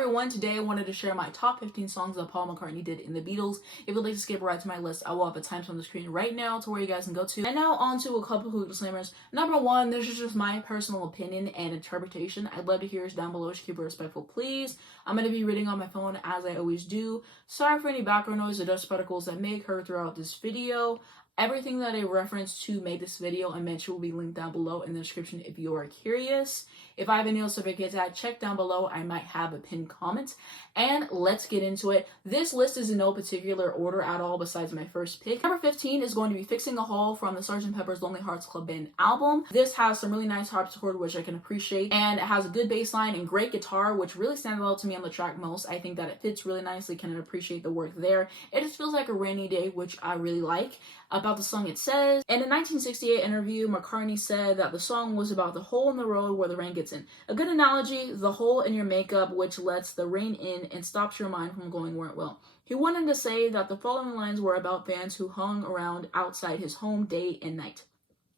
everyone, today I wanted to share my top 15 songs that Paul McCartney did in the Beatles. If you'd like to skip right to my list, I will have a timestamp on the screen right now to where you guys can go to. And now on to a couple of disclaimers. Number one, this is just my personal opinion and interpretation. I'd love to hear yours down below. Just keep it respectful, please. I'm going to be reading on my phone as I always do. Sorry for any background noise or dust particles that may occur throughout this video. Everything that I referenced to make this video and mention will be linked down below in the description if you are curious. If I have any else certificates that check down below, I might have a pinned comment. And let's get into it. This list is in no particular order at all besides my first pick. Number 15 is going to be Fixing a Hole from the Sgt. Pepper's Lonely Hearts Club Band album. This has some really nice harpsichord, which I can appreciate, and it has a good bass line and great guitar, which really stands out to me on the track most. I think that it fits really nicely, can appreciate the work there. It just feels like a rainy day, which I really like. About the song, it says, in a 1968 interview, McCartney said that the song was about the hole in the road where the rain gets in. A good analogy, the hole in your makeup which lets the rain in and stops your mind from going where it will. He wanted to say that the following lines were about fans who hung around outside his home day and night,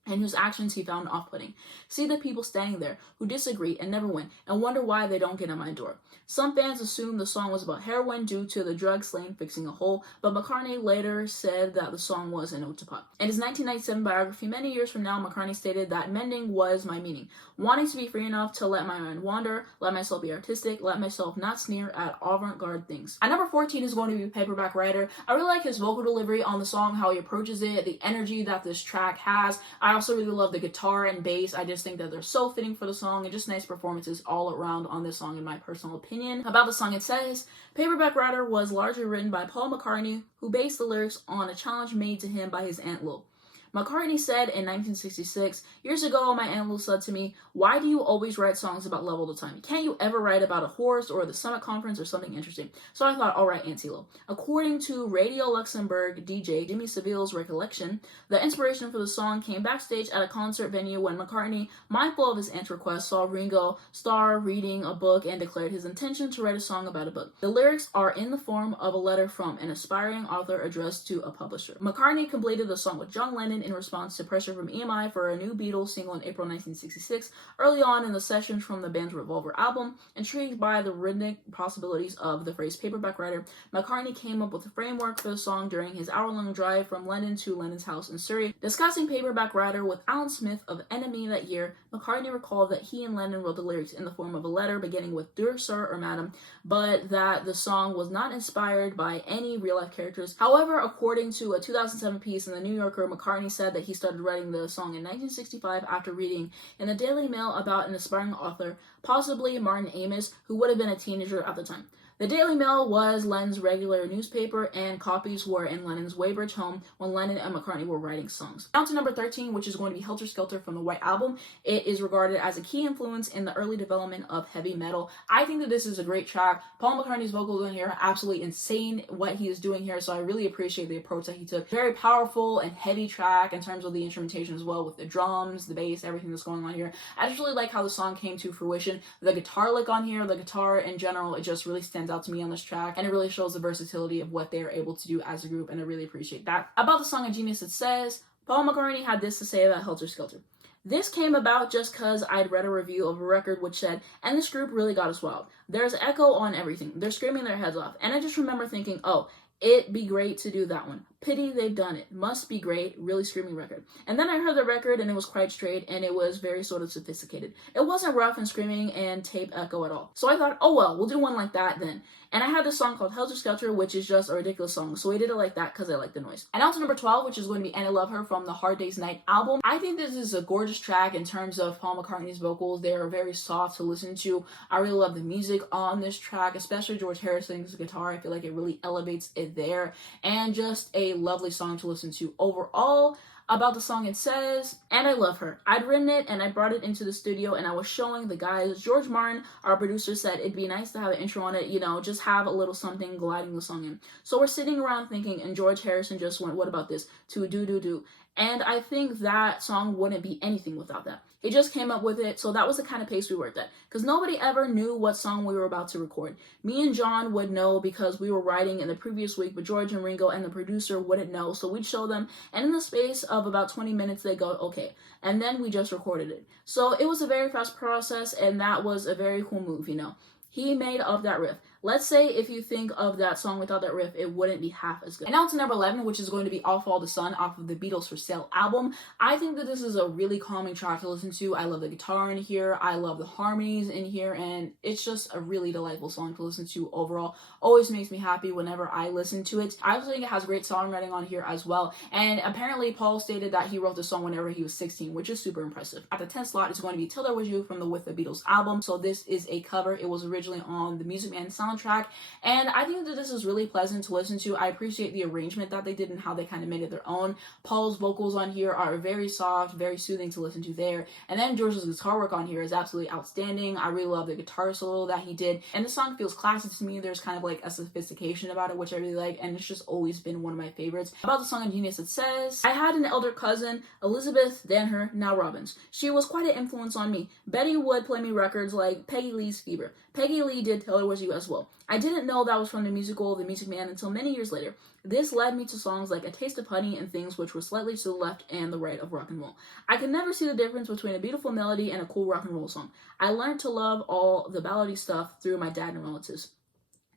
and whose actions he found off-putting. See the people standing there who disagree and never win and wonder why they don't get in my door. Some fans assumed the song was about heroin due to the drug slang Fixing a Hole, but McCartney later said that the song was an ode to pop. In his 1997 biography, many years from now, McCartney stated that mending was my meaning, wanting to be free enough to let my mind wander, let myself be artistic, let myself not sneer at avant-garde things. At number 14 is going to be Paperback Writer. I really like his vocal delivery on the song, how he approaches it, the energy that this track has. I also really love the guitar and bass. I just think that they're so fitting for the song and just nice performances all around on this song in my personal opinion. About the song, it says, Paperback Writer was largely written by Paul McCartney, who based the lyrics on a challenge made to him by his Aunt Lil. McCartney said in 1966, years ago, my Aunt Lou said to me, why do you always write songs about love all the time? Can't you ever write about a horse or the Summit Conference or something interesting? So I thought, all right, Auntie Lou. According to Radio Luxembourg DJ Jimmy Savile's recollection, the inspiration for the song came backstage at a concert venue when McCartney, mindful of his aunt's request, saw Ringo Starr reading a book and declared his intention to write a song about a book. The lyrics are in the form of a letter from an aspiring author addressed to a publisher. McCartney completed the song with John Lennon in response to pressure from EMI for a new Beatles single in April 1966. Early on in the sessions from the band's Revolver album, intrigued by the rhythmic possibilities of the phrase Paperback Writer, McCartney came up with a framework for the song during his hour-long drive from London to Lennon's house in Surrey. Discussing Paperback Writer with Alan Smith of Enemy that year, McCartney recalled that he and Lennon wrote the lyrics in the form of a letter beginning with Dear Sir or Madam, but that the song was not inspired by any real-life characters. However, according to a 2007 piece in the New Yorker, McCartney said that he started writing the song in 1965 after reading in the Daily Mail about an aspiring author, possibly Martin Amis, who would have been a teenager at the time. The Daily Mail was Lennon's regular newspaper, and copies were in Lennon's Weybridge home when Lennon and McCartney were writing songs. Down to number 13, which is going to be Helter Skelter from the White Album. It is regarded as a key influence in the early development of heavy metal. I think that this is a great track. Paul McCartney's vocals in here are absolutely insane what he is doing here, so I really appreciate the approach that he took. Very powerful and heavy track in terms of the instrumentation as well, with the drums, the bass, everything that's going on here. I just really like how the song came to fruition. The guitar lick on here, the guitar in general, it just really stands out to me on this track, and it really shows the versatility of what they are able to do as a group, and I really appreciate that. About the song A Genius, it says, Paul McCartney had this to say about Helter Skelter. This came about just cause I'd read a review of a record which said, and this group really got us wild. There's echo on everything. They're screaming their heads off. And I just remember thinking, oh, it'd be great to do that one. Pity they've done it. Must be great. Really screaming record. And then I heard the record and it was quite straight and it was very sort of sophisticated. It wasn't rough and screaming and tape echo at all. So I thought, oh well, we'll do one like that then. And I had this song called Helter Skelter, which is just a ridiculous song. So we did it like that because I like the noise. And now to number 12, which is going to be And I Love Her from the Hard Day's Night album. I think this is a gorgeous track in terms of Paul McCartney's vocals. They are very soft to listen to. I really love the music on this track, especially George Harrison's guitar. I feel like it really elevates it there. And just a lovely song to listen to overall. About the song, it says, and I love her. I'd written it and I brought it into the studio and I was showing the guys. George Martin, our producer, said it'd be nice to have an intro on it, you know, just have a little something gliding the song in. So we're sitting around thinking, and George Harrison just went, what about this? To do do do. And I think that song wouldn't be anything without that. He just came up with it, so that was the kind of pace we worked at. Because nobody ever knew what song we were about to record. Me and John would know because we were writing in the previous week, but George and Ringo and the producer wouldn't know, so we'd show them, and in the space of about 20 minutes, they go, okay. And then we just recorded it. So it was a very fast process, and that was a very cool move, you know. he made of that riff. Let's say if you think of that song without that riff, it wouldn't be half as good. And now to number 11, which is going to be All Fall the Sun off of the Beatles for Sale album. I think that this is a really calming track to listen to. I love the guitar in here. I love the harmonies in here. And it's just a really delightful song to listen to overall. Always makes me happy whenever I listen to it. I also think it has great songwriting on here as well. And apparently Paul stated that he wrote the song whenever he was 16, which is super impressive. At the 10th slot is going to be Till There Was You from the With the Beatles album. So this is a cover. It was originally on the Music Man soundtrack. And I think that this is really pleasant to listen to. I appreciate the arrangement that they did and how they kind of made it their own. Paul's vocals on here are very soft, very soothing to listen to there. And then George's guitar work on here is absolutely outstanding. I really love the guitar solo that he did. And the song feels classic to me. There's kind of like a sophistication about it, which I really like. And it's just always been one of my favorites. About the song on Genius, it says, I had an elder cousin, Elizabeth Danher, now Robbins. She was quite an influence on me. Betty would play me records like Peggy Lee's Fever. Peggy Lee did Till There Was You as well. I didn't know that was from the musical The Music Man until many years later. This led me to songs like A Taste of Honey and things which were slightly to the left and the right of rock and roll. I could never see the difference between a beautiful melody and a cool rock and roll song. I learned to love all the ballady stuff through my dad and relatives.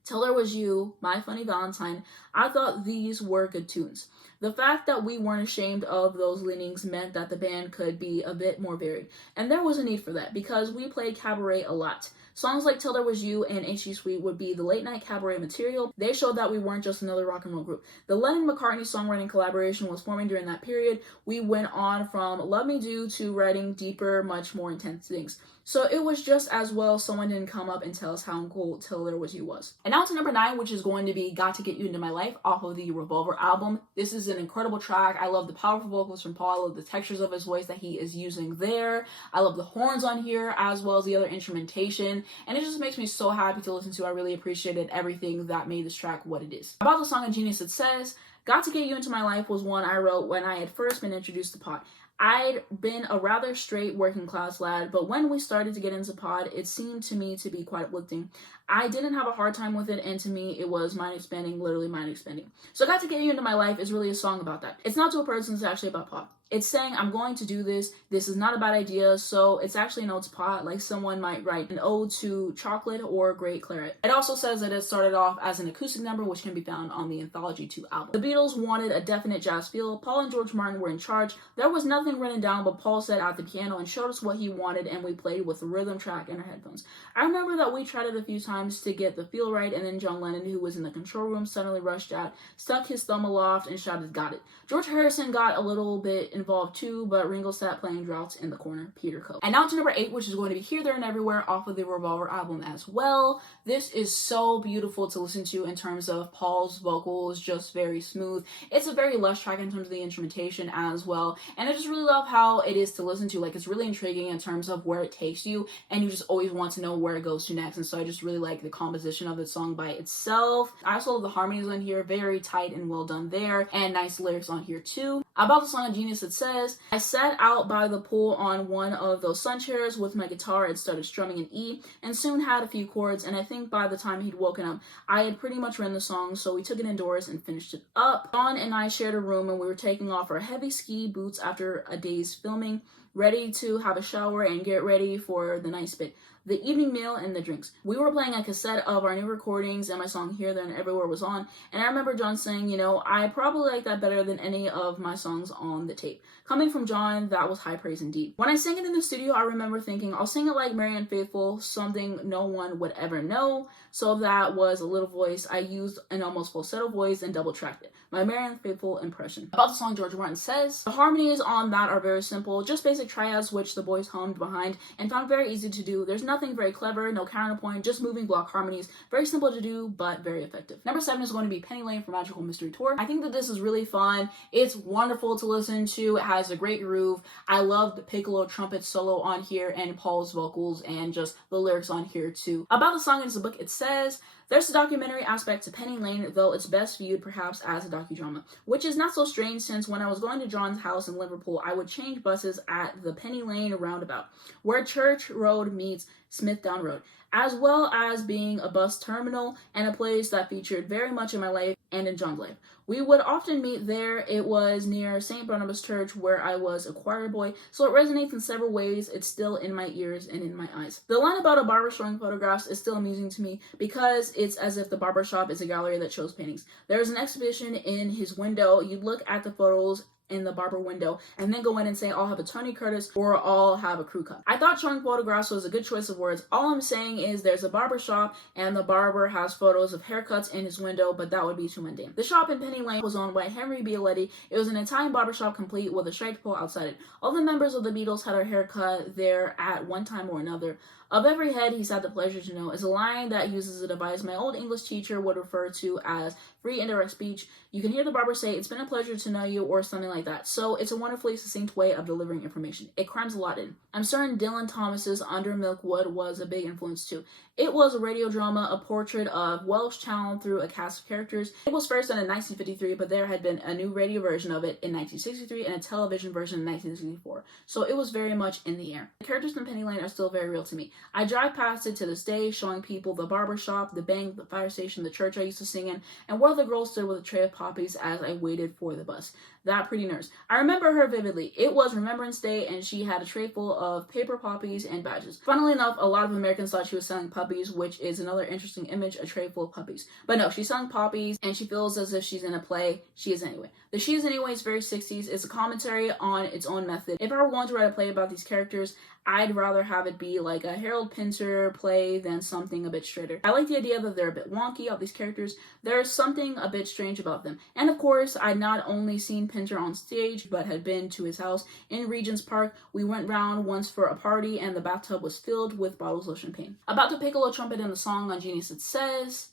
Till There Was You, My Funny Valentine, I thought these were good tunes. The fact that we weren't ashamed of those leanings meant that the band could be a bit more varied. And there was a need for that because we played cabaret a lot. Songs like Till There Was You and Ain't She Sweet would be the late night cabaret material. They showed that we weren't just another rock and roll group. The Lennon-McCartney songwriting collaboration was forming during that period. We went on from Love Me Do to writing deeper, much more intense things. So it was just as well someone didn't come up and tell us how cool Till There Was You was. And now to number 9, which is going to be Got to Get You Into My Life off of the Revolver album. This is an incredible track. I love the powerful vocals from Paul. I love the textures of his voice that he is using there. I love the horns on here as well as the other instrumentation. And it just makes me so happy to listen to. I really appreciated everything that made this track what it is. About the song on Genius, it says, Got to Get You Into My Life was one I wrote when I had first been introduced to pot. I'd been a rather straight working class lad, but when we started to get into pod, it seemed to me to be quite uplifting. I didn't have a hard time with it, and to me, it was mind expanding, literally mind expanding. So Got to Get You Into My Life is really a song about that. It's not to a person, it's actually about pot. It's saying, I'm going to do this. This is not a bad idea. So it's actually an ode to pot, like someone might write an ode to chocolate or great claret. It also says that it started off as an acoustic number, which can be found on the Anthology 2 album. The Beatles wanted a definite jazz feel. Paul and George Martin were in charge. There was nothing written down, but Paul sat at the piano and showed us what he wanted, and we played with a rhythm track in our headphones. I remember that we tried it a few times to get the feel right, and then John Lennon, who was in the control room, suddenly rushed out, stuck his thumb aloft, and shouted, got it. George Harrison got a little bit involved too, but Ringo sat playing droughts in the corner, Peter Coe. And now to number 8, which is going to be Here, There, and Everywhere off of the Revolver album as well. This is so beautiful to listen to in terms of Paul's vocals, just very smooth. It's a very lush track in terms of the instrumentation as well. And I just really love how it is to listen to. Like, it's really intriguing in terms of where it takes you, and you just always want to know where it goes to next. And so I just really like the composition of the song by itself. I also love the harmonies on here, very tight and well done there, and nice lyrics on here too. About the song on Genius, it says, I sat out by the pool on one of those sun chairs with my guitar and started strumming an E, and soon had a few chords, and I think by the time he'd woken up, I had pretty much written the song, so we took it indoors and finished it up. John and I shared a room, and we were taking off our heavy ski boots after a day's filming, ready to have a shower and get ready for the nice bit. The evening meal and the drinks. We were playing a cassette of our new recordings and my song Here, There, and Everywhere was on. And I remember John saying, you know, I probably like that better than any of my songs on the tape. Coming from John, that was high praise indeed. When I sang it in the studio, I remember thinking, I'll sing it like Marianne Faithfull, something no one would ever know. So that was a little voice. I used an almost falsetto voice and double tracked it. My Marianne Faithfull impression. About the song, George Martin says, the harmonies on that are very simple, just basic triads which the boys hummed behind and found very easy to do. There's nothing very clever, no counterpoint, just moving block harmonies. Very simple to do, but very effective. Number 7 is going to be Penny Lane for Magical Mystery Tour. I think that this is really fun. It's wonderful to listen to. It has a great groove. I love the piccolo trumpet solo on here and Paul's vocals and just the lyrics on here too. About the song in the book, it says, there's a documentary aspect to Penny Lane, though it's best viewed perhaps as a docudrama, which is not so strange since when I was going to John's house in Liverpool, I would change buses at the Penny Lane roundabout, where Church Road meets Smithdown Road, as well as being a bus terminal and a place that featured very much in my life and in John's life. We would often meet there. It was near St. Barnabas Church where I was a choir boy, so it resonates in several ways. It's still in my ears and in my eyes. The line about a barber showing photographs is still amusing to me because it's as if the barber shop is a gallery that shows paintings. There's an exhibition in his window. You look at the photos in the barber window and then go in and say, I'll have a Tony Curtis or I'll have a crew cut. I thought showing photographs was a good choice of words. All I'm saying is there's a barber shop and the barber has photos of haircuts in his window, but that would be too mundane. The shop in Penny Lane was owned by Henry Bialetti. It was an Italian barber shop complete with a striped pole outside it. All the members of the Beatles had their haircut there at one time or another. Of every head he's had the pleasure to know is a line that uses a device my old English teacher would refer to as free indirect speech. You can hear the barber say, it's been a pleasure to know you, or something like that. So it's a wonderfully succinct way of delivering information. It crams a lot in. I'm certain Dylan Thomas's Under Milkwood was a big influence too. It was a radio drama, a portrait of Welsh channeled through a cast of characters. It was first done in 1953, but there had been a new radio version of it in 1963 and a television version in 1964. So it was very much in the air. The characters in Penny Lane are still very real to me. I drive past it to this day, showing people the barber shop, the bank, the fire station, the church I used to sing in, and where the girl stood with a tray of poppies as I waited for the bus. That pretty nurse. I remember her vividly. It was Remembrance Day and she had a tray full of paper poppies and badges. Funnily enough, a lot of Americans thought she was selling puppies, which is another interesting image, a tray full of puppies. But no, she's selling poppies and she feels as if she's in a play. She is anyway. The She Is Anyway is very 60s. It's a commentary on its own method. If I were going to write a play about these characters, I'd rather have it be like a Harold Pinter play than something a bit straighter. I like the idea that they're a bit wonky, all these characters. There's something a bit strange about them. And of course, I'd not only seen Pinter on stage, but had been to his house in Regent's Park. We went round once for a party and the bathtub was filled with bottles of champagne. About the piccolo trumpet in the song on Genius, it says,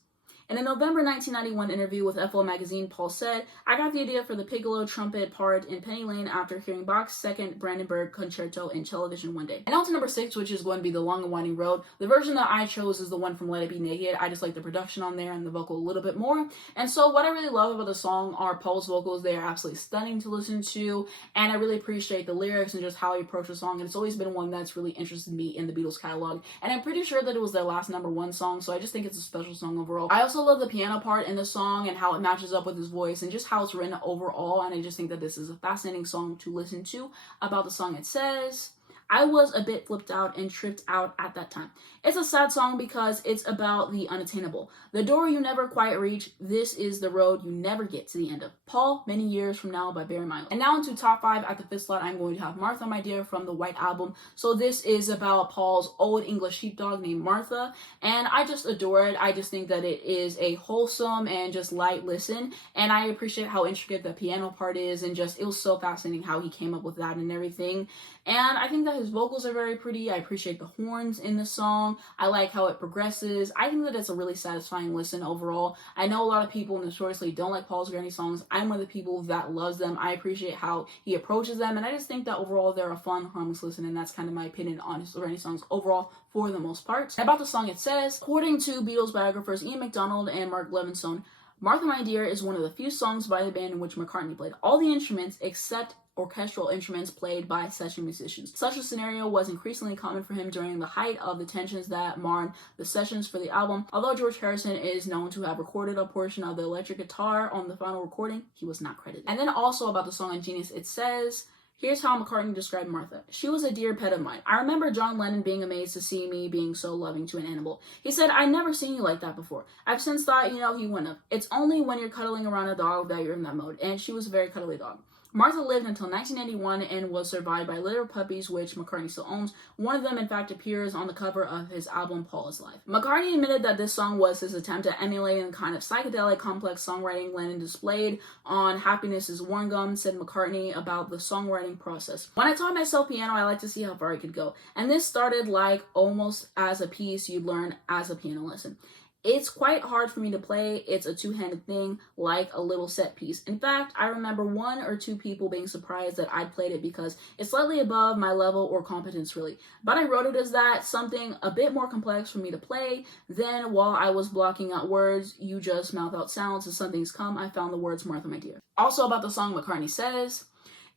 in a November 1991 interview with FL magazine, Paul said, I got the idea for the piccolo trumpet part in Penny Lane after hearing Bach's second Brandenburg concerto in television one day. And on to number 6, which is going to be The Long and Winding Road. The version that I chose is the one from Let It Be Naked. I just like the production on there and the vocal a little bit more. And so what I really love about the song are Paul's vocals. They are absolutely stunning to listen to. And I really appreciate the lyrics and just how he approached the song. And it's always been one that's really interested me in the Beatles catalog. And I'm pretty sure that it was their last #1 song. So I just think it's a special song overall. I also love the piano part in the song and how it matches up with his voice and just how it's written overall, and I just think that this is a fascinating song to listen to. About the song, it says, I was a bit flipped out and tripped out at that time. It's a sad song because it's about the unattainable. The door you never quite reach, this is the road you never get to the end of. Paul, Many Years From Now by Barry Manilow. And now into top 5. At the 5th slot, I'm going to have Martha, My Dear from the White Album. So this is about Paul's old English sheepdog named Martha, and I just adore it. I just think that it is a wholesome and just light listen, and I appreciate how intricate the piano part is, and just, it was so fascinating how he came up with that and everything. And I think that his vocals are very pretty. I appreciate the horns in the song. I like how it progresses. I think that it's a really satisfying listen overall. I know a lot of people notoriously don't like Paul's Granny songs. I'm one of the people that loves them. I appreciate how he approaches them, and I just think that overall they're a fun, harmless listen, and that's kind of my opinion on his Granny songs overall for the most part. About the song, it says, according to Beatles biographers Ian MacDonald and Mark Levinson, Martha, My Dear is one of the few songs by the band in which McCartney played all the instruments except orchestral instruments played by session musicians. Such a scenario was increasingly common for him during the height of the tensions that marred the sessions for the album. Although George Harrison is known to have recorded a portion of the electric guitar on the final recording, he was not credited. And then also about the song on Genius, it says, here's how McCartney described Martha. She was a dear pet of mine. I remember John Lennon being amazed to see me being so loving to an animal. He said, I'd never seen you like that before. I've since thought, he wouldn't have. It's only when you're cuddling around a dog that you're in that mode. And she was a very cuddly dog. Martha lived until 1991 and was survived by litter of puppies, which McCartney still owns. One of them, in fact, appears on the cover of his album, Paul is Life. McCartney admitted that this song was his attempt at emulating the kind of psychedelic, complex songwriting Lennon displayed on Happiness is Worn Gum, said McCartney about the songwriting process. When I taught myself piano, I like to see how far I could go. And this started like almost as a piece you'd learn as a piano lesson. It's quite hard for me to play. It's a two-handed thing, like a little set piece. In fact, I remember 1 or 2 people being surprised that I'd played it because it's slightly above my level or competence, really. But I wrote it as that, something a bit more complex for me to play. Then, while I was blocking out words, you just mouth out sounds. As something's come, I found the words Martha, My Dear. Also about the song, McCartney says,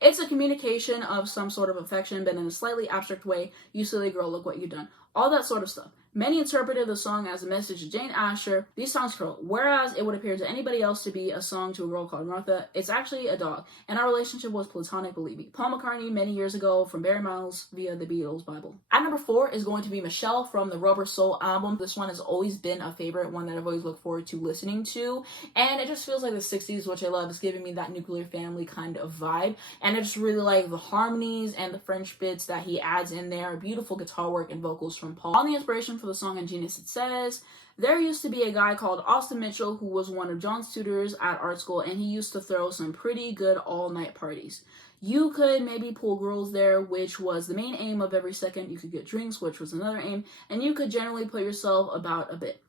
it's a communication of some sort of affection, but in a slightly abstract way. You silly girl, look what you've done. All that sort of stuff. Many interpreted the song as a message to Jane Asher. These songs curl. Whereas it would appear to anybody else to be a song to a girl called Martha, it's actually a dog. And our relationship was platonic, believe me. Paul McCartney many years ago from Barry Miles via the Beatles Bible. At number 4 is going to be Michelle from the Rubber Soul album. This one has always been a favorite, one that I've always looked forward to listening to. And it just feels like the 60s, which I love. It's giving me that nuclear family kind of vibe. And I just really like the harmonies and the French bits that he adds in there. Beautiful guitar work and vocals from Paul. On the inspiration for the song Ingenious, it says, there used to be a guy called Austin Mitchell who was one of John's tutors at art school, and he used to throw some pretty good all-night parties. You could maybe pull girls there, which was the main aim of every second. You could get drinks, which was another aim, and you could generally put yourself about a bit.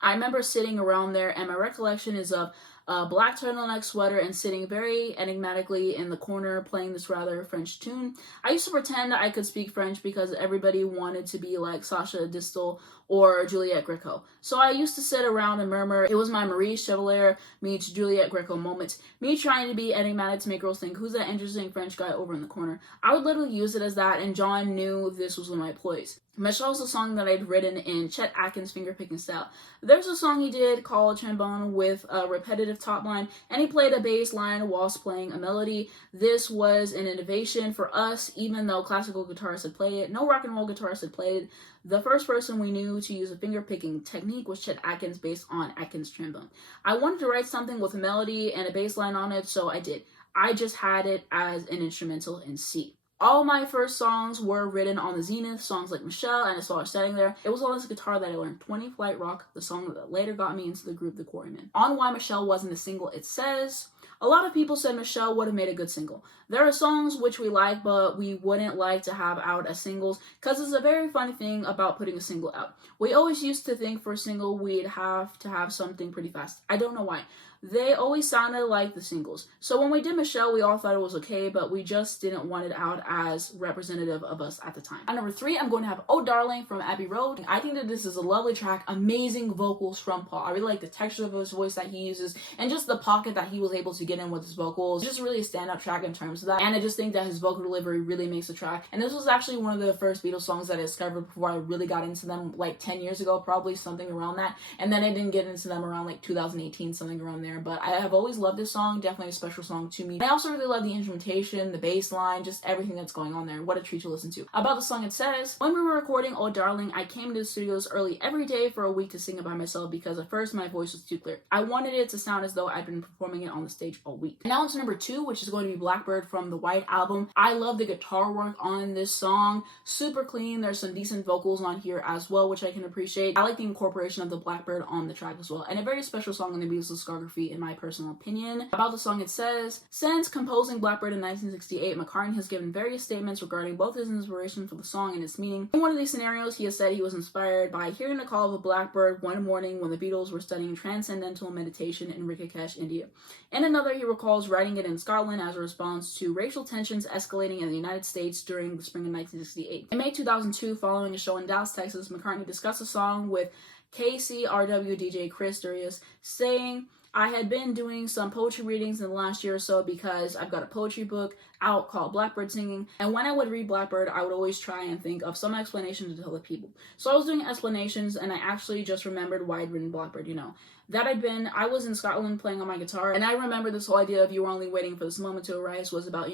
I remember sitting around there, and my recollection is of a black turtleneck sweater and sitting very enigmatically in the corner playing this rather French tune. I used to pretend I could speak French because everybody wanted to be like Sasha Distel or Juliette Greco. So I used to sit around and murmur. It was my Marie Chevalier meets Juliette Greco moment. Me trying to be enigmatic to make girls think, who's that interesting French guy over in the corner? I would literally use it as that, and John knew this was one of my ploys. Michelle's a song that I'd written in Chet Atkins' fingerpicking style. There's a song he did called Trombone with a repetitive top line, and he played a bass line whilst playing a melody. This was an innovation for us, even though classical guitarists had played it. No rock and roll guitarists had played it. The first person we knew to use a fingerpicking technique was Chet Atkins based on Atkins' trombone. I wanted to write something with a melody and a bass line on it, so I did. I just had it as an instrumental in C. All my first songs were written on the Zenith, songs like Michelle and I Saw Her Standing There. It was on this guitar that I learned 20 Flight Rock, the song that later got me into the group The Quarrymen. On Why Michelle wasn't a single, it says, a lot of people said Michelle would have made a good single. There are songs which we like, but we wouldn't like to have out as singles, because it's a very funny thing about putting a single out. We always used to think for a single we'd have to have something pretty fast. I don't know why. They always sounded like the singles. So when we did Michelle, we all thought it was okay, but we just didn't want it out as representative of us at the time. At number 3, I'm going to have Oh Darling from Abbey Road. I think that this is a lovely track, amazing vocals from Paul. I really like the texture of his voice that he uses, and just the pocket that he was able to get in with his vocals. Just really a stand-up track in terms of that, and I just think that his vocal delivery really makes the track. And this was actually one of the first Beatles songs that I discovered before I really got into them, like 10 years ago, probably, something around that. And then I didn't get into them around like 2018, something around there. But I have always loved this song, definitely a special song to me. I also really love the instrumentation, the bass line, just everything that's going on there. What a treat to listen to. About the song, it says, when we were recording Oh Darling, I came to the studios early every day for a week to sing it by myself because at first my voice was too clear. I wanted it to sound as though I'd been performing it on the stage all week. And now it's number 2, which is going to be Blackbird from the White Album. I love the guitar work on this song. Super clean. There's some decent vocals on here as well, which I can appreciate. I like the incorporation of the Blackbird on the track as well. And a very special song in the Beatles discography, in my personal opinion. About the song, it says, since composing Blackbird in 1968, McCartney has given various statements regarding both his inspiration for the song and its meaning. In one of these scenarios, he has said he was inspired by hearing the call of a blackbird one morning when the Beatles were studying transcendental meditation in Rishikesh, India. In another, he recalls writing it in Scotland as a response to racial tensions escalating in the United States during the spring of 1968. In May 2002, following a show in Dallas, Texas, McCartney discussed the song with KCRW DJ Chris Durius, saying, I had been doing some poetry readings in the last year or so because I've got a poetry book out called Blackbird Singing, and when I would read Blackbird, I would always try and think of some explanation to tell the people. So I was doing explanations, and I actually just remembered why I'd written Blackbird, I was in Scotland playing on my guitar, and I remember this whole idea of you were only waiting for this moment to arise was about,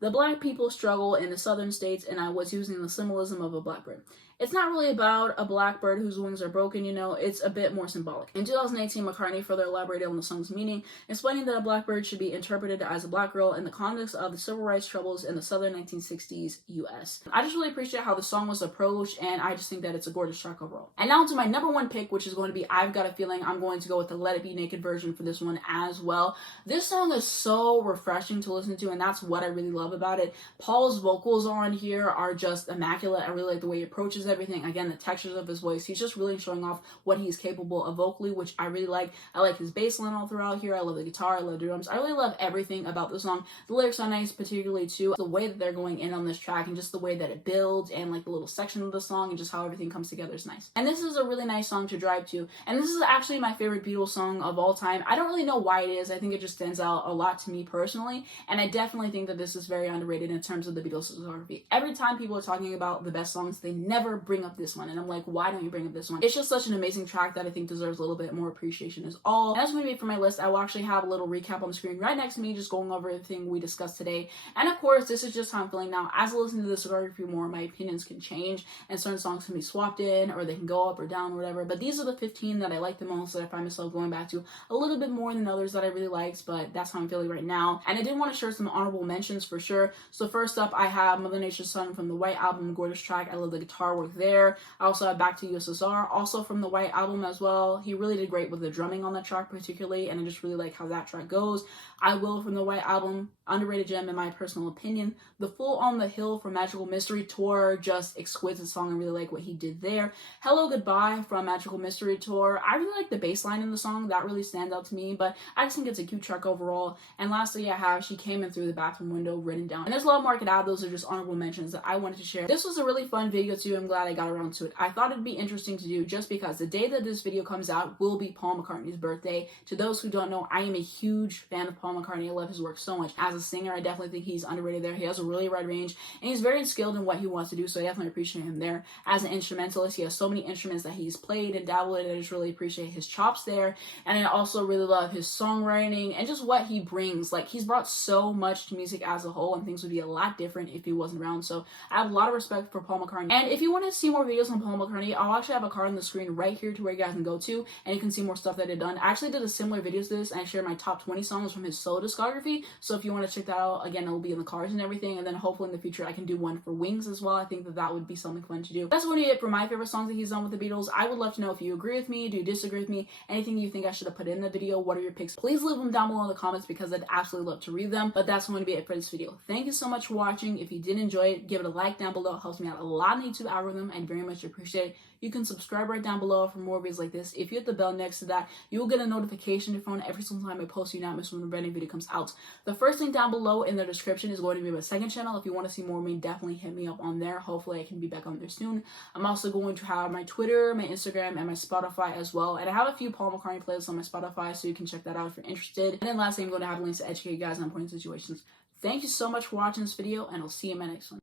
the black people struggle in the southern states, and I was using the symbolism of a blackbird. It's not really about a blackbird whose wings are broken, it's a bit more symbolic. In 2018, McCartney further elaborated on the song's meaning, explaining that a blackbird should be interpreted as a black girl in the context of the civil rights troubles in the southern 1960s US. I just really appreciate how the song was approached, and I just think that it's a gorgeous track overall. And now to my number 1 pick, which is going to be I've Got a Feeling. I'm going to go with the Let It Be Naked version for this one as well. This song is so refreshing to listen to, and that's what I really love about it. Paul's vocals on here are just immaculate. I really like the way he approaches everything. Again, the textures of his voice. He's just really showing off what he's capable of vocally, which I really like. I like his bass line all throughout here. I love the guitar. I love the drums. I really love everything about the song. The lyrics are nice, particularly too. The way that they're going in on this track and just the way that it builds and like the little section of the song and just how everything comes together is nice. And this is a really nice song to drive to. And this is actually my favorite Beatles song of all time. I don't really know why it is. I think it just stands out a lot to me personally. And I definitely think that this is very underrated in terms of the Beatles discography. Every time people are talking about the best songs, they never never bring up this one. And I'm like, why don't you bring up this one? It's just such an amazing track that I think deserves a little bit more appreciation is all. And that's going to be it for my list. I will actually have a little recap on the screen right next to me, just going over everything we discussed today. And of course, this is just how I'm feeling now. As I listen to this discography more, my opinions can change and certain songs can be swapped in, or they can go up or down or whatever. But these are the 15 that I like the most, that I find myself going back to a little bit more than others that I really liked, but that's how I'm feeling right now. And I did want to share some honorable mentions for sure. So first up, I have Mother Nature's Son from the White Album, gorgeous track. I love the guitar work there. I also have Back to USSR, also from the White Album as well. He really did great with the drumming on that track particularly, and I just really like how that track goes. I Will from the White Album, underrated gem in my personal opinion. The Fool on the Hill from Magical Mystery Tour, just exquisite song. I really like what he did there. Hello Goodbye from Magical Mystery Tour. I really like the bass line in the song. That really stands out to me, but I just think it's a cute track overall. And lastly, I have She Came In Through the Bathroom Window written down. And there's a lot more I could add. Those are just honorable mentions that I wanted to share. This was a really fun video too. I'm glad I got around to it. I thought it'd be interesting to do just because the day that this video comes out will be Paul McCartney's birthday. To those who don't know, I am a huge fan of Paul McCartney. I love his work so much. As a singer, I definitely think he's underrated there. He has a really wide range and he's very skilled in what he wants to do, so I definitely appreciate him there. As an instrumentalist, he has so many instruments that he's played and dabbled in. I just really appreciate his chops there. And I also really love his songwriting and just what he brings. Like, he's brought so much to music as a whole, and things would be a lot different if he wasn't around. So I have a lot of respect for Paul McCartney. And if you want to see more videos on Paul McCartney, I'll actually have a card on the screen right here to where you guys can go to, and you can see more stuff that I've done. I actually did a similar video to this, and I shared my top 20 songs from his solo discography. So if you want to check that out, again, it'll be in the cards and everything. And then hopefully in the future I can do one for Wings as well. I think that would be something fun to do. That's going to be it for my favorite songs that he's done with the Beatles. I would love to know if you agree with me, do you disagree with me, anything you think I should have put in the video, what are your picks? Please leave them down below in the comments because I'd absolutely love to read them. But that's going to be it for this video. Thank you so much for watching. If you did enjoy it, give it a like down below. It helps me out a lot in the YouTube algorithm and very much appreciate it. You can subscribe right down below for more videos like this. If you hit the bell next to that, you will get a notification on your phone every single time I post, so you not miss when the brand new video comes out. The first link down below in the description is going to be my second channel. If you want to see more of me, definitely hit me up on there. Hopefully I can be back on there soon. I'm also going to have my Twitter, my Instagram, and my Spotify as well. And I have a few Paul McCartney playlists on my Spotify, so you can check that out if you're interested. And then lastly, I'm going to have links to educate you guys on important situations. Thank you so much for watching this video, and I'll see you in my next one.